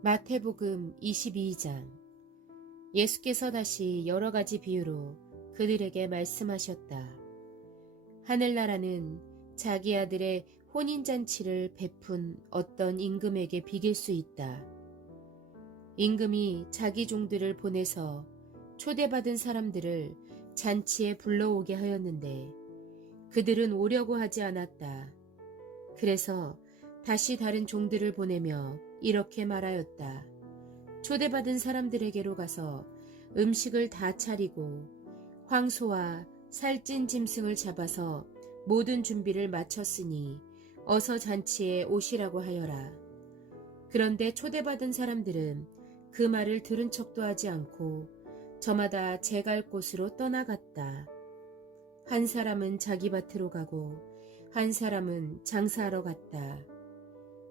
마태복음 22장. 예수께서 다시 여러 가지 비유로 그들에게 말씀하셨다. 하늘나라는 자기 아들의 혼인잔치를 베푼 어떤 임금에게 비길 수 있다. 임금이 자기 종들을 보내서 초대받은 사람들을 잔치에 불러오게 하였는데 그들은 오려고 하지 않았다. 그래서 다시 다른 종들을 보내며 이렇게 말하였다. 초대받은 사람들에게로 가서 음식을 다 차리고 황소와 살찐 짐승을 잡아서 모든 준비를 마쳤으니 어서 잔치에 오시라고 하여라. 그런데 초대받은 사람들은 그 말을 들은 척도 하지 않고 저마다 제갈 곳으로 떠나갔다. 한 사람은 자기 밭으로 가고 한 사람은 장사하러 갔다.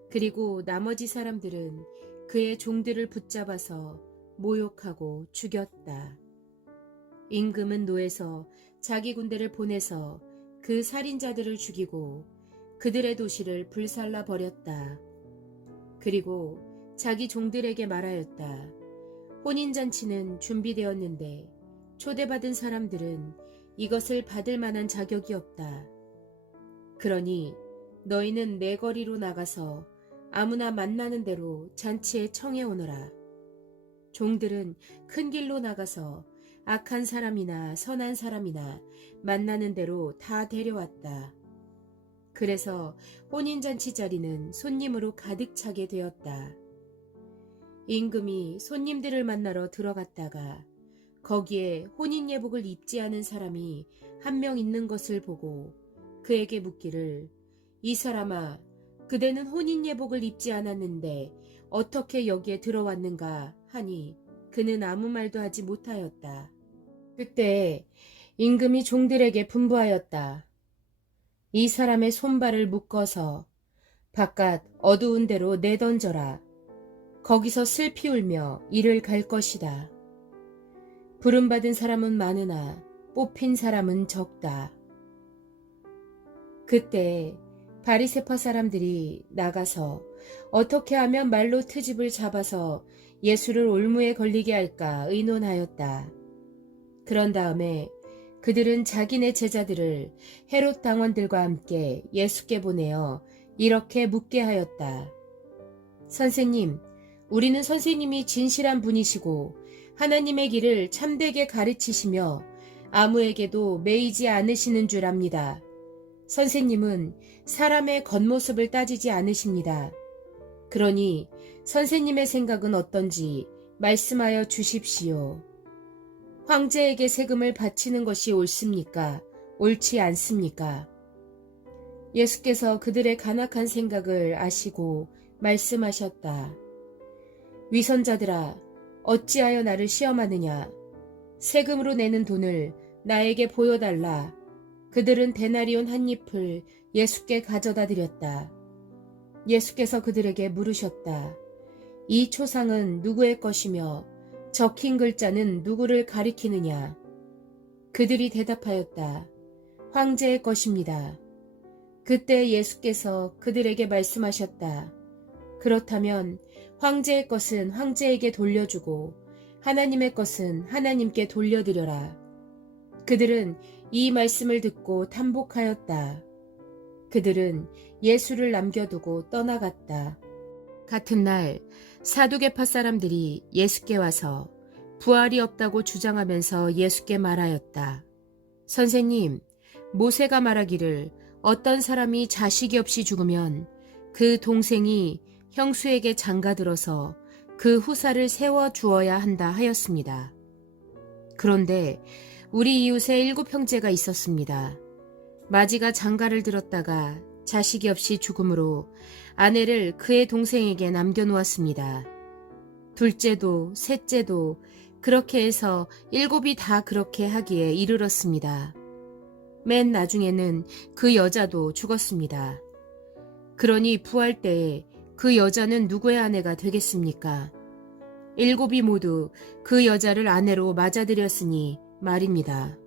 그리고 나머지 사람들은 그의 종들을 붙잡아서 모욕하고 죽였다. 임금은 노에서 자기 군대를 보내서 그 살인자들을 죽이고 그들의 도시를 불살라 버렸다. 그리고 자기 종들에게 말하였다. 혼인잔치는 준비되었는데 초대받은 사람들은 이것을 받을 만한 자격이 없다. 그러니 너희는 내 거리로 나가서 아무나 만나는 대로 잔치에 청해 오너라. 종들은 큰 길로 나가서 악한 사람이나 선한 사람이나 만나는 대로 다 데려왔다. 그래서 혼인잔치 자리는 손님으로 가득 차게 되었다. 임금이 손님들을 만나러 들어갔다가 거기에 혼인 예복을 입지 않은 사람이 한 명 있는 것을 보고 그에게 묻기를, 이 사람아, 그대는 혼인 예복을 입지 않았는데 어떻게 여기에 들어왔는가 하니 그는 아무 말도 하지 못하였다. 그때 임금이 종들에게 분부하였다. 이 사람의 손발을 묶어서 바깥 어두운 데로 내던져라. 거기서 슬피 울며 이를 갈 것이다. 부름받은 사람은 많으나 뽑힌 사람은 적다. 그때 바리새파 사람들이 나가서 어떻게 하면 말로 트집을 잡아서 예수를 올무에 걸리게 할까 의논하였다. 그런 다음에 그들은 자기네 제자들을 헤롯 당원들과 함께 예수께 보내어 이렇게 묻게 하였다. 선생님, 우리는 선생님이 진실한 분이시고 하나님의 길을 참되게 가르치시며 아무에게도 매이지 않으시는 줄 압니다. 선생님은 사람의 겉모습을 따지지 않으십니다. 그러니 선생님의 생각은 어떤지 말씀하여 주십시오. 황제에게 세금을 바치는 것이 옳습니까? 옳지 않습니까? 예수께서 그들의 간악한 생각을 아시고 말씀하셨다. 위선자들아, 어찌하여 나를 시험하느냐? 세금으로 내는 돈을 나에게 보여달라. 그들은 데나리온 한 잎을 예수께 가져다 드렸다. 예수께서 그들에게 물으셨다. 이 초상은 누구의 것이며 적힌 글자는 누구를 가리키느냐? 그들이 대답하였다. 황제의 것입니다. 그때 예수께서 그들에게 말씀하셨다. 그렇다면 황제의 것은 황제에게 돌려주고 하나님의 것은 하나님께 돌려드려라. 그들은 이 말씀을 듣고 탄복하였다. 그들은 예수를 남겨두고 떠나갔다. 같은 날 사두개파 사람들이 예수께 와서 부활이 없다고 주장하면서 예수께 말하였다. 선생님, 모세가 말하기를 어떤 사람이 자식이 없이 죽으면 그 동생이 형수에게 장가들어서 그 후사를 세워 주어야 한다 하였습니다. 그런데 우리 이웃에 7 형제가 있었습니다. 마지가 장가를 들었다가 자식이 없이 죽음으로 아내를 그의 동생에게 남겨놓았습니다. 둘째도 셋째도 그렇게 해서 7이 다 그렇게 하기에 이르렀습니다. 맨 나중에는 그 여자도 죽었습니다. 그러니 부활 때에 그 여자는 누구의 아내가 되겠습니까? 7이 모두 그 여자를 아내로 맞아들였으니 말입니다.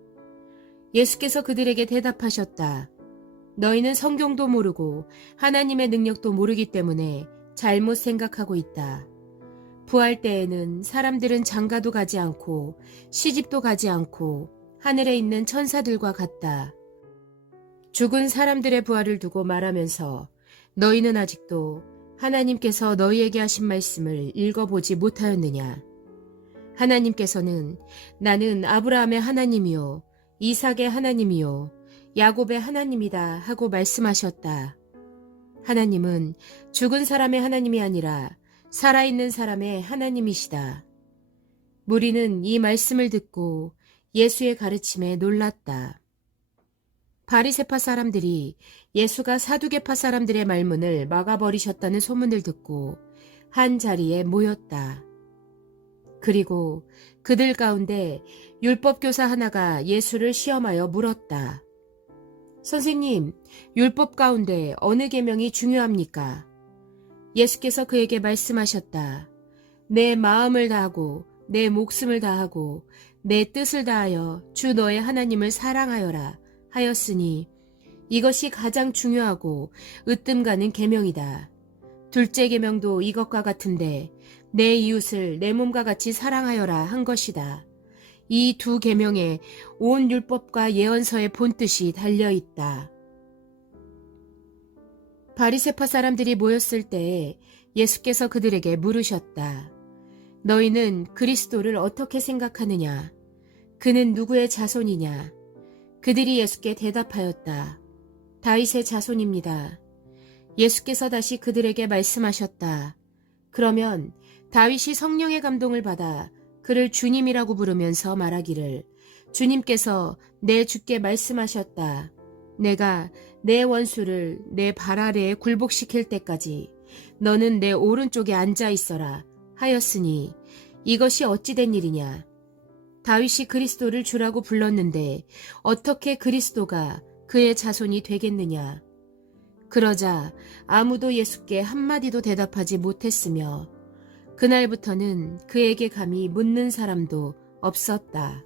예수께서 그들에게 대답하셨다. 너희는 성경도 모르고 하나님의 능력도 모르기 때문에 잘못 생각하고 있다. 부활 때에는 사람들은 장가도 가지 않고 시집도 가지 않고 하늘에 있는 천사들과 같다. 죽은 사람들의 부활을 두고 말하면서 너희는 아직도 하나님께서 너희에게 하신 말씀을 읽어보지 못하였느냐? 하나님께서는 나는 아브라함의 하나님이요 이삭의 하나님이요 야곱의 하나님이다 하고 말씀하셨다. 하나님은 죽은 사람의 하나님이 아니라 살아있는 사람의 하나님이시다. 무리는 이 말씀을 듣고 예수의 가르침에 놀랐다. 바리새파 사람들이 예수가 사두개파 사람들의 말문을 막아버리셨다는 소문을 듣고 한 자리에 모였다. 그리고 그들 가운데 율법교사 하나가 예수를 시험하여 물었다. 선생님, 율법 가운데 어느 계명이 중요합니까? 예수께서 그에게 말씀하셨다. 내 마음을 다하고 내 목숨을 다하고 내 뜻을 다하여 주 너의 하나님을 사랑하여라 하였으니 이것이 가장 중요하고 으뜸 가는 계명이다. 둘째 계명도 이것과 같은데 내 이웃을 내 몸과 같이 사랑하여라 한 것이다. 이 두 계명에 온 율법과 예언서의 본뜻이 달려있다. 바리새파 사람들이 모였을 때에 예수께서 그들에게 물으셨다. 너희는 그리스도를 어떻게 생각하느냐? 그는 누구의 자손이냐? 그들이 예수께 대답하였다. 다윗의 자손입니다. 예수께서 다시 그들에게 말씀하셨다. 그러면 다윗이 성령의 감동을 받아 그를 주님이라고 부르면서 말하기를 주님께서 내 주께 말씀하셨다. 내가 내 원수를 내 발 아래에 굴복시킬 때까지 너는 내 오른쪽에 앉아 있어라 하였으니 이것이 어찌 된 일이냐. 다윗이 그리스도를 주라고 불렀는데 어떻게 그리스도가 그의 자손이 되겠느냐. 그러자 아무도 예수께 한마디도 대답하지 못했으며 그날부터는 그에게 감히 묻는 사람도 없었다.